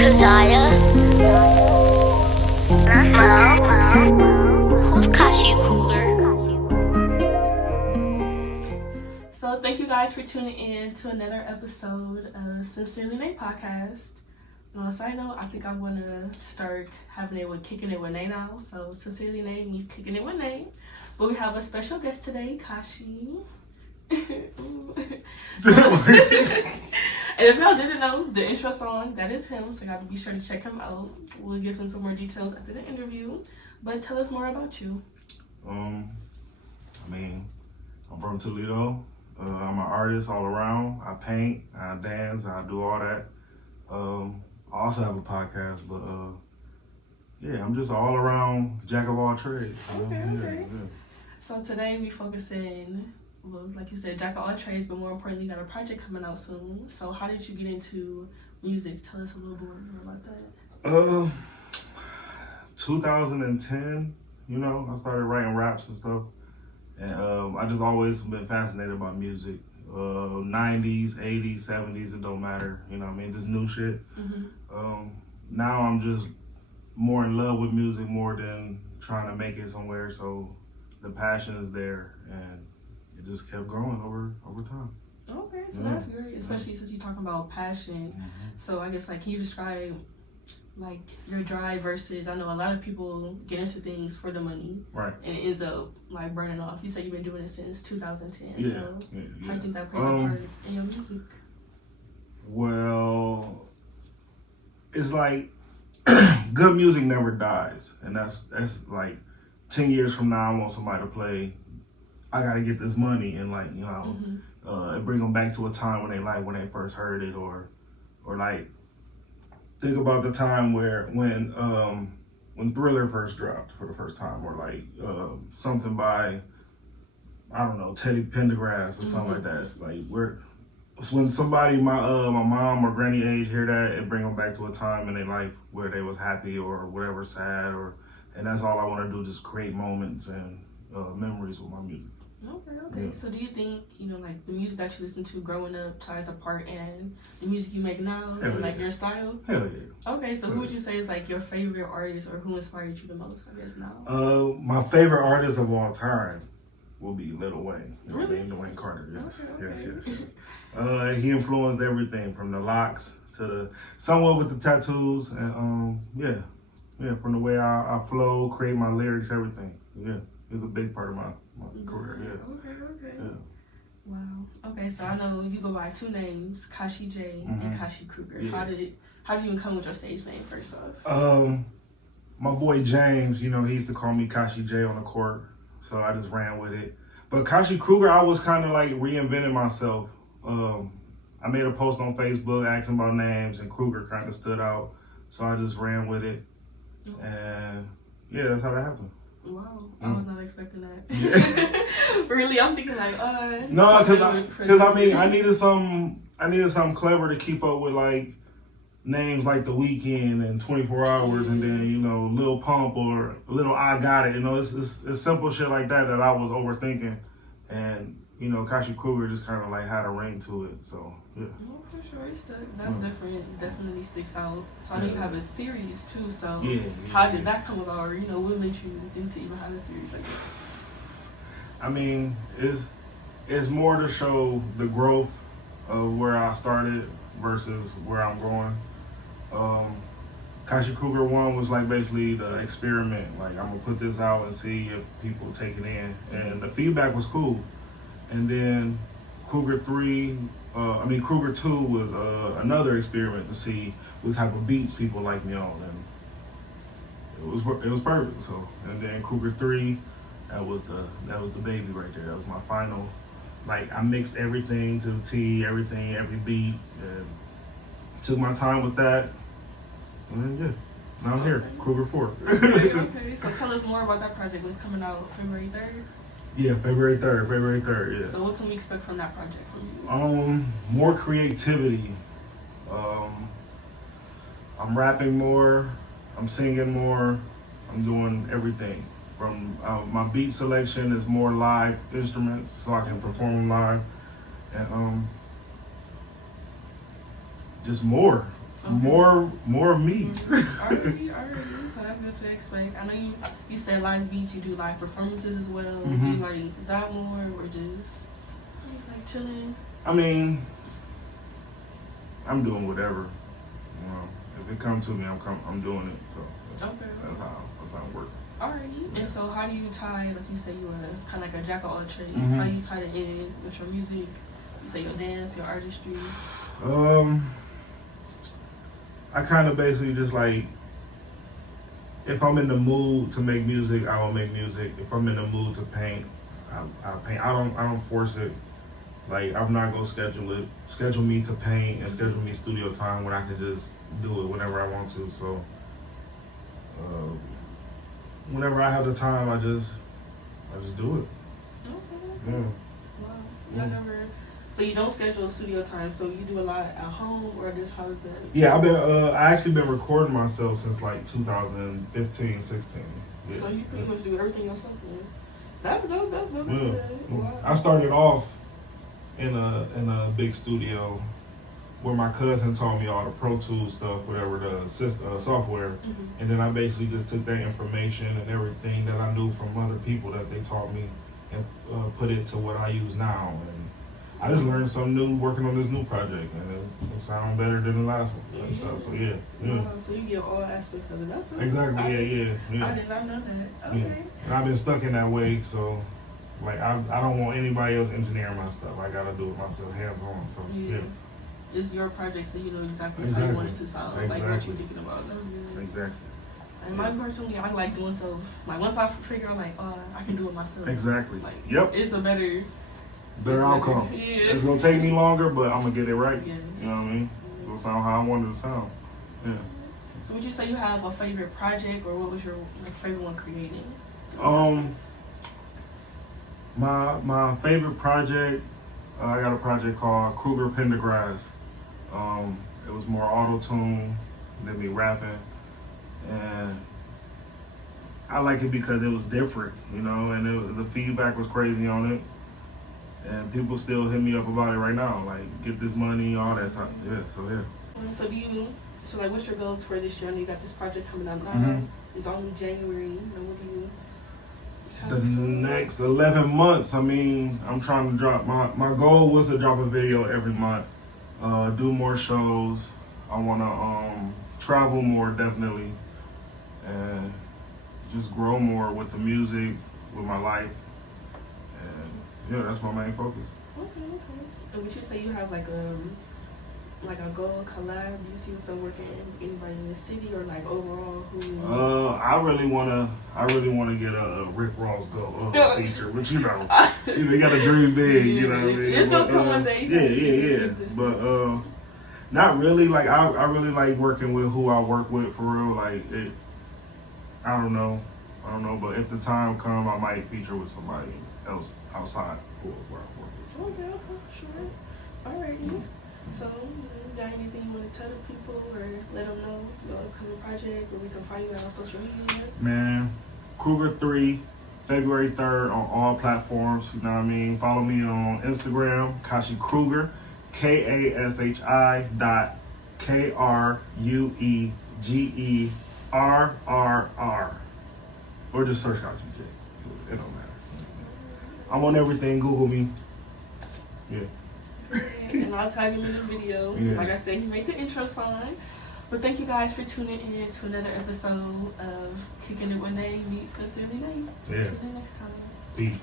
Who's Kashi Kruegerr? So thank you guys for tuning in to another episode of Sincerely Nae podcast. On a side note, I think I want to start having it with Kickin' It with Nae now. So Sincerely Nae means Kickin' It with Nae. But we have a special guest today, Kashi. And if y'all didn't know, the intro song, that is him, so you gotta be sure to check him out. We'll give him some more details after the interview. But tell us more about you. I'm from Toledo. I'm an artist all around. I paint, I dance, I do all that. I also have a podcast, but yeah, I'm just an all around jack of all trades. Okay. Yeah. So today we focusing, well, like you said, jack of all trades, but more importantly, you got a project coming out soon. So how did you get into music? Tell us a little more about that. 2010, I started writing raps and stuff. And I just always been fascinated by music. 90s, 80s, 70s, it don't matter. Just new shit. Mm-hmm. Now I'm just more in love with music more than trying to make it somewhere. So the passion is there, and it just kept growing over time. Okay, so that's great, especially since you're talking about passion. Mm-hmm. So I guess, can you describe your drive versus, I know a lot of people get into things for the money, right, and it ends up burning off. You said you've been doing it since 2010. Yeah, So yeah. how do you think that plays a part in your music? Well, it's like good music never dies, and that's like 10 years from now I want somebody to play I Gotta Get This Money, and it bring them back to a time when they first heard it, or think about the time when Thriller first dropped for the first time, or something by, I don't know, Teddy Pendergrass or something like that. When somebody my mom or granny age hear that, it bring them back to a time in their life where they was happy or whatever, sad, and that's all I want to do, just create moments and memories with my music. Okay. Yeah. So do you think, the music that you listen to growing up ties a part in the music you make now, and your style? Hell yeah. Okay, so who would you say is your favorite artist, or who inspired you the most, I guess, now? My favorite artist of all time will be Lil Wayne. Really? Lil Wayne Carter, yes. Okay. Yes. He influenced everything from the locks to somewhat with the tattoos, and from the way I flow, create my lyrics, everything. Yeah, it's a big part of my career. Yeah. Okay. Yeah. Wow. Okay, so I know you go by two names, Kashi Jayy and Kashi Kruegerr. Yeah. How did you even come with your stage name, first off? My boy James, he used to call me Kashi Jayy on the court, so I just ran with it. But Kashi Kruegerr, I was kind of reinventing myself. I made a post on Facebook asking about names, and Kruegerr kind of stood out, so I just ran with it. And yeah, that's how that happened. Wow, I was not expecting that. Yeah. Really, I'm thinking no, because I needed something clever to keep up with names like The Weeknd and 24 Hours, and then Lil Pump or Little I Got It. It's simple shit like that I was overthinking, and Kashi Kruegerr just kind of had a ring to it. So yeah. Well, for sure, it's stuck. That's different. It definitely sticks out. So I know you have a series too. So how did that come about? Or what made you think to even have a series like that? It's more to show the growth of where I started versus where I'm going. Kashi Kruegerr 1 was basically the experiment. I'm gonna put this out and see if people take it in, and the feedback was cool. And then Kruegerr 2 was another experiment to see what type of beats people like me on, and it was perfect. So, and then Kruegerr 3, that was the baby right there. That was my final. I mixed everything to the T, every beat, and took my time with that. And then now I'm here, Kruegerr 4. Okay. So tell us more about that project. What's coming out February 3rd? Yeah, February 3rd, yeah. So what can we expect from that project from you? More creativity. I'm rapping more, I'm singing more, I'm doing everything. From my beat selection is more live instruments, so I can perform them live, and just more. Okay. More of me. Alrighty. So that's good to expect. I know you said live beats, you do live performances as well. Do you like that more or just like chilling? I mean, I'm doing whatever. If it comes to me, I'm doing it. So Okay. that's how it works. Alrighty. And so how do you tie, like you said you were kind of like a jack of all trades, how do you tie it in with your music? You say your dance, your artistry? I kind of basically just like, if I'm in the mood to make music, I will make music. If I'm in the mood to paint, I'll paint. I don't force it. Like, I'm not gonna schedule me to paint and schedule me studio time when I can just do it whenever I want to. So whenever I have the time, I just do it. Okay. Wow. So you don't schedule studio time, so you do a lot at home, or just how is it? Yeah, I actually been recording myself since like 2015, 16. Yeah. So you pretty much do everything yourself then. That's dope. Wow. I started off in a big studio where my cousin taught me all the Pro Tools stuff, whatever the software, and then I basically just took that information and everything that I knew from other people that they taught me and put it to what I use now. And I just learned something new working on this new project, and it sounds better than the last one. So yeah. Wow, so you get all aspects of it. That's dope. Exactly. Yeah. I did not know that. Okay. Yeah. And I've been stuck in that way, so like I don't want anybody else engineering my stuff. I gotta do it myself, hands on. So yeah. It's your project, so you know exactly how you want it to sound, like what you're thinking about. That's good. Exactly. And personally, I like doing self. Like once I figure out, like, I can do it myself. Exactly. Like, yep. It's a better outcome. Yeah. It's gonna take me longer, but I'm gonna get it right. Yes. You know what I mean? It's gonna sound how I want it to sound. Yeah. So would you say you have a favorite project, or what was your favorite one creating? My favorite project, I got a project called Kruegerr Pendergrass. It was more auto-tune than me rapping, and I like it because it was different, and the feedback was crazy on it, and people still hit me up about it right now, like get this money, all that time. So like what's your goals for this year? I know you got this project coming up now. It's only January. What do you have? The next 11 months, I'm trying to drop, my goal was to drop a video every month, do more shows. I want to travel more, definitely, and just grow more with the music, with my life, and yeah, that's my main focus. Okay. And would you say you have like a goal, collab? Do you see yourself working with anybody in the city, or like overall who? I really wanna get a Rick Ross feature, but you gotta dream big, you know what I mean? It's gonna come one day. Yeah. But not really. Like I really like working with who I work with for real. Like it, I don't know, but if the time comes, I might feature with somebody else outside where I work with. Okay, sure. Alrighty. So, you got anything you want to tell the people, or let them know your upcoming project, or we can find you out on social media? Man, Kruegerr 3, February 3rd on all platforms. You know what I mean? Follow me on Instagram, Kashi Kruegerr, KASHI.KRUEGERRR, or just search Kashi Jayy. It don't matter. I'm on everything. Google me. Yeah. And I'll tag him in the video. Yeah. Like I said, he made the intro song. But thank you guys for tuning in to another episode of Kickin' It with Nae meets Sincerely Nae. Yeah. Tune in next time. Peace.